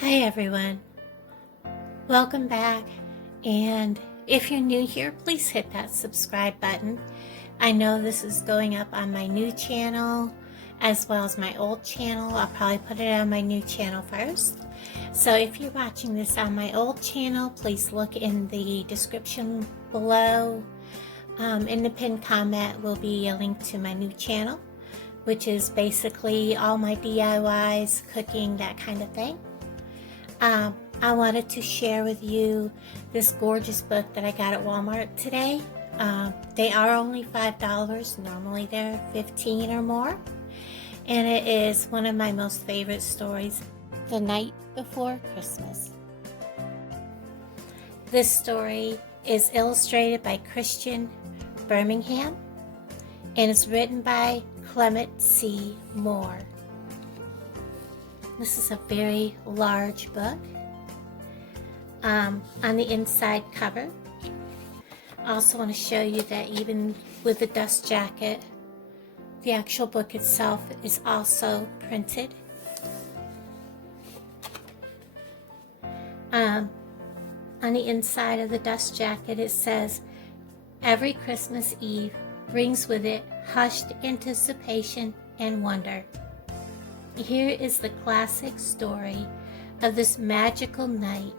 Hi everyone, welcome back, and if you're new here, please hit that subscribe button. I know this is going up on my new channel as well as my old channel. I'll probably put it on my new channel first. So if you're watching this on my old channel, please look in the description below. In the pinned comment will be a link to my new channel, which is basically all my DIYs, cooking, that kind of thing. I wanted to share with you this gorgeous book that I got at Walmart today. They are only $5. Normally they're $15 or more. And it is one of my most favorite stories, The Night Before Christmas. This story is illustrated by Christian Birmingham and is written by Clement C. Moore. This is a very large book. On the inside cover, I also want to show you that even with the dust jacket, the actual book itself is also printed. On the inside of the dust jacket, it says, "Every Christmas Eve brings with it hushed anticipation and wonder." Here is the classic story of this magical night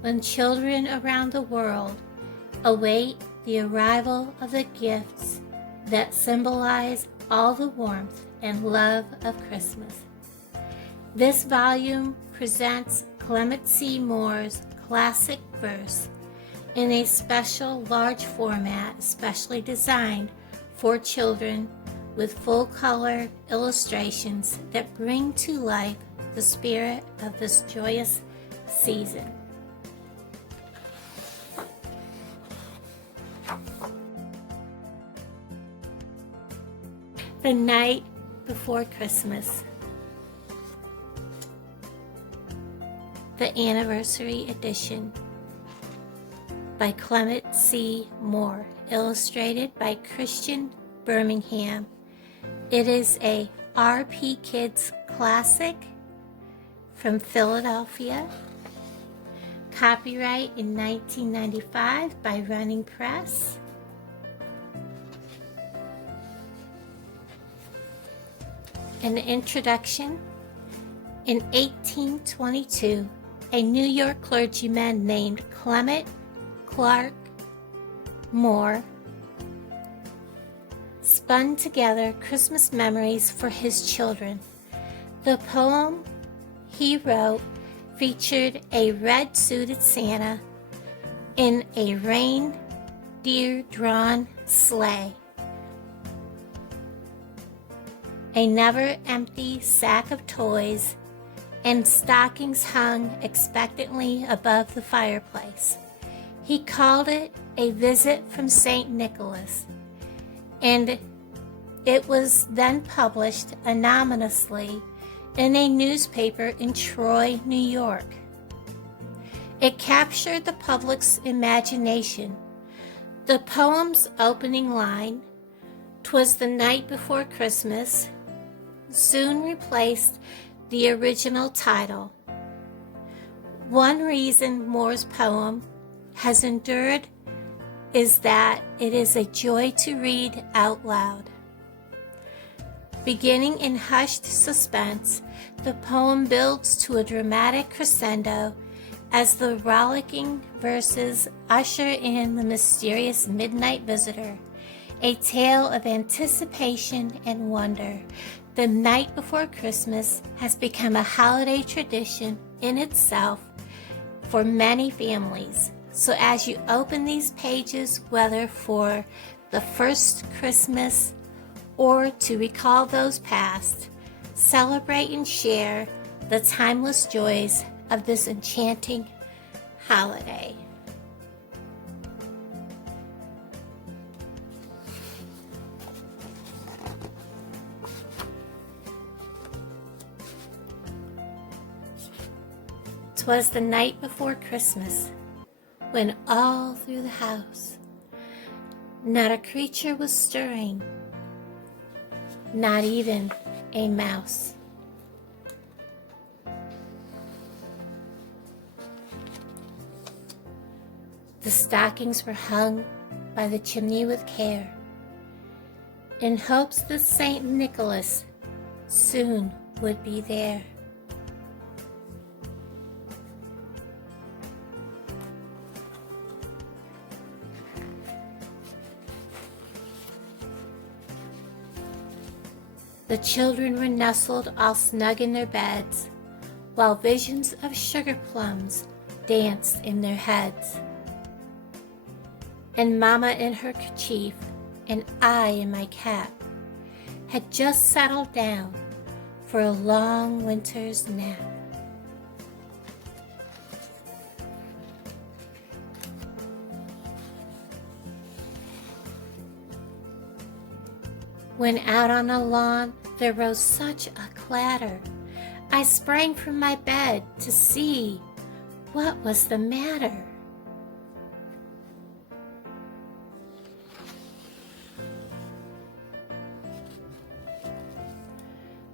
when children around the world await the arrival of the gifts that symbolize all the warmth and love of Christmas. This volume presents Clement C. Moore's classic verse in a special large format especially designed for children, with full-color illustrations that bring to life the spirit of this joyous season. The Night Before Christmas, the Anniversary Edition by Clement C. Moore, illustrated by Christian Birmingham. It is a RP Kids classic from Philadelphia. Copyright in 1995 by Running Press. An introduction. In 1822, a New York clergyman named Clement Clark Moore spun together Christmas memories for his children. The poem he wrote featured a red-suited Santa in a reindeer-drawn sleigh, a never-empty sack of toys, and stockings hung expectantly above the fireplace. He called it a visit from St. Nicholas, and it was then published anonymously in a newspaper in Troy, New York. It captured the public's imagination. The poem's opening line, "'Twas the night before Christmas," soon replaced the original title. One reason Moore's poem has endured is that it is a joy to read out loud. Beginning in hushed suspense, the poem builds to a dramatic crescendo as the rollicking verses usher in the mysterious midnight visitor, a tale of anticipation and wonder. The Night Before Christmas has become a holiday tradition in itself for many families. So as you open these pages, whether for the first Christmas or to recall those past, celebrate and share the timeless joys of this enchanting holiday. "'Twas the night before Christmas, when all through the house not a creature was stirring, not even a mouse. The stockings were hung by the chimney with care, in hopes that St. Nicholas soon would be there. The children were nestled all snug in their beds, while visions of sugar plums danced in their heads. And Mama in her kerchief, and I in my cap, had just settled down for a long winter's nap. When out on the lawn there rose such a clatter, I sprang from my bed to see what was the matter.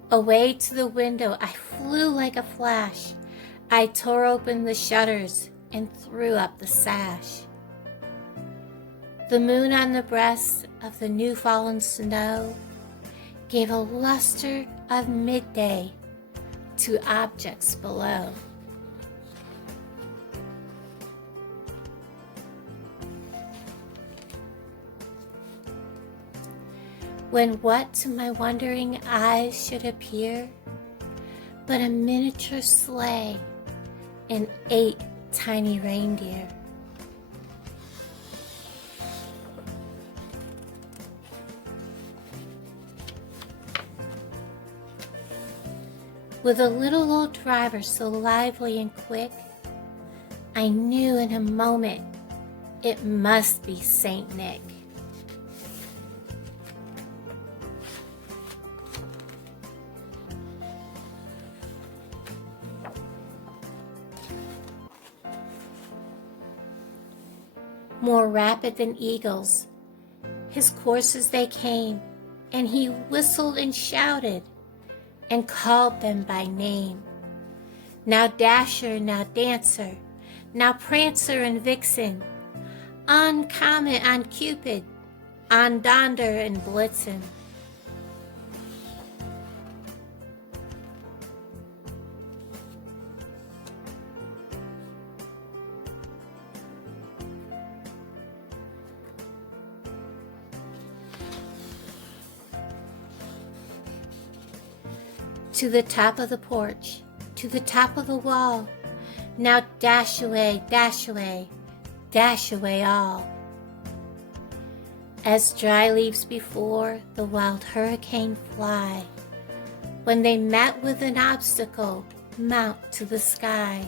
Away to the window I flew like a flash. I tore open the shutters and threw up the sash. The moon on the breast of the new fallen snow gave a luster of midday to objects below. When what to my wondering eyes should appear but a miniature sleigh and 8 tiny reindeer. With a little old driver so lively and quick, I knew in a moment it must be Saint Nick. More rapid than eagles, his coursers they came, and he whistled and shouted, and called them by name. Now Dasher, now Dancer, now Prancer and Vixen, on Comet, on Cupid, on Donder and Blitzen. To the top of the porch, to the top of the wall, now dash away, dash away, dash away all. As dry leaves before the wild hurricane fly, when they met with an obstacle, mount to the sky.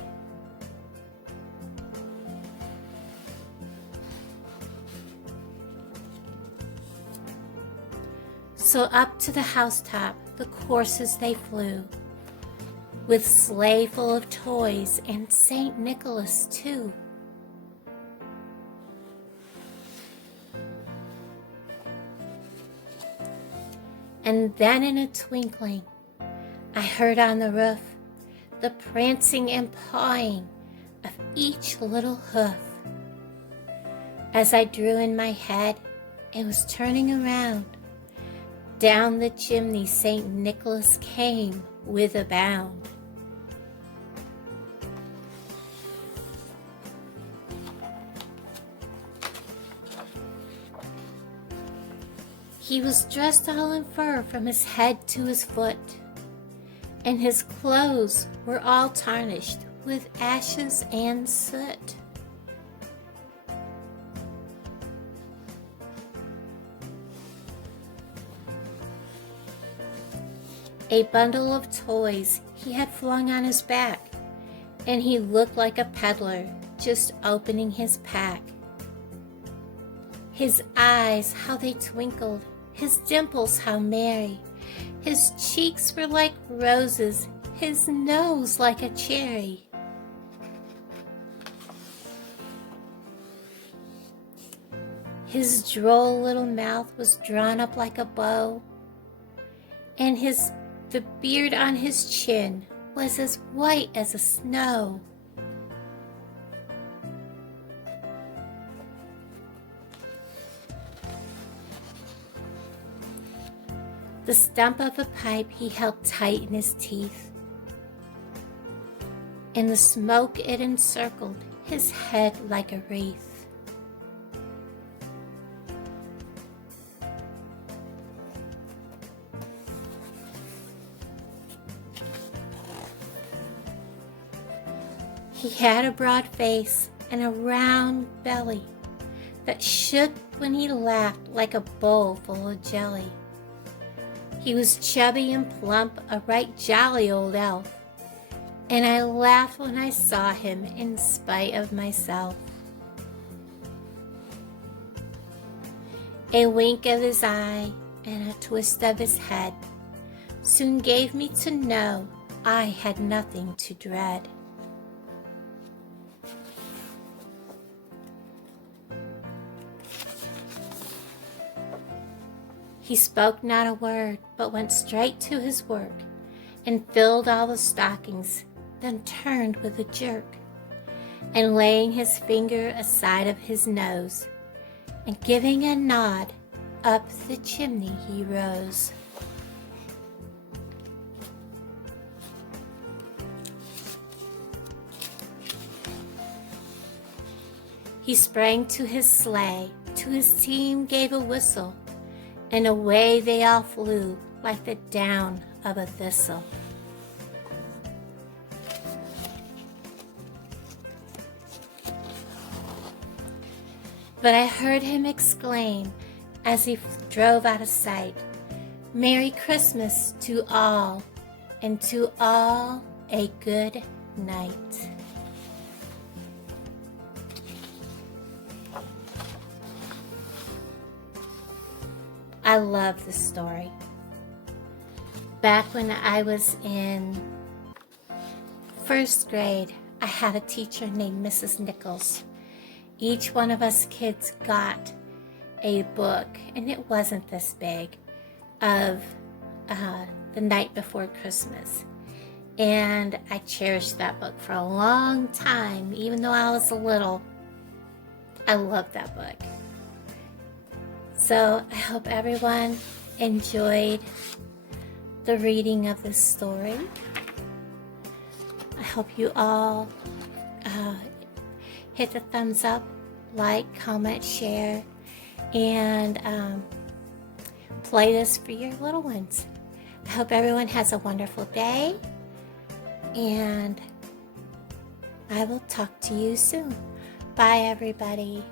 So up to the housetop the coursers they flew, with sleigh full of toys and St. Nicholas too. And then in a twinkling, I heard on the roof the prancing and pawing of each little hoof. As I drew in my head and was turning around, down the chimney St. Nicholas came with a bound. He was dressed all in fur from his head to his foot, and his clothes were all tarnished with ashes and soot. A bundle of toys he had flung on his back, and he looked like a peddler just opening his pack. His eyes, how they twinkled, his dimples, how merry. His cheeks were like roses, his nose like a cherry. His droll little mouth was drawn up like a bow, and the beard on his chin was as white as a snow. the stump of a pipe he held tight in his teeth. In the smoke it encircled his head like a wreath. He had a broad face and a round belly that shook when he laughed like a bowl full of jelly. He was chubby and plump, a right jolly old elf, and I laughed when I saw him in spite of myself. A wink of his eye and a twist of his head soon gave me to know I had nothing to dread. He spoke not a word, but went straight to his work, and filled all the stockings, then turned with a jerk, and laying his finger aside of his nose, and giving a nod, up the chimney he rose. He sprang to his sleigh, to his team gave a whistle, and away they all flew like the down of a thistle. But I heard him exclaim as he drove out of sight, "Merry Christmas to all, and to all a good night." I love this story. Back when I was in first grade, I had a teacher named Mrs. Nichols. Each one of us kids got a book, and it wasn't this big, of The Night Before Christmas. And I cherished that book for a long time, even though I was little. I loved that book. So I hope everyone enjoyed the reading of this story. I hope you all hit the thumbs up, like, comment, share, and play this for your little ones. I hope everyone has a wonderful day, and I will talk to you soon. Bye, everybody.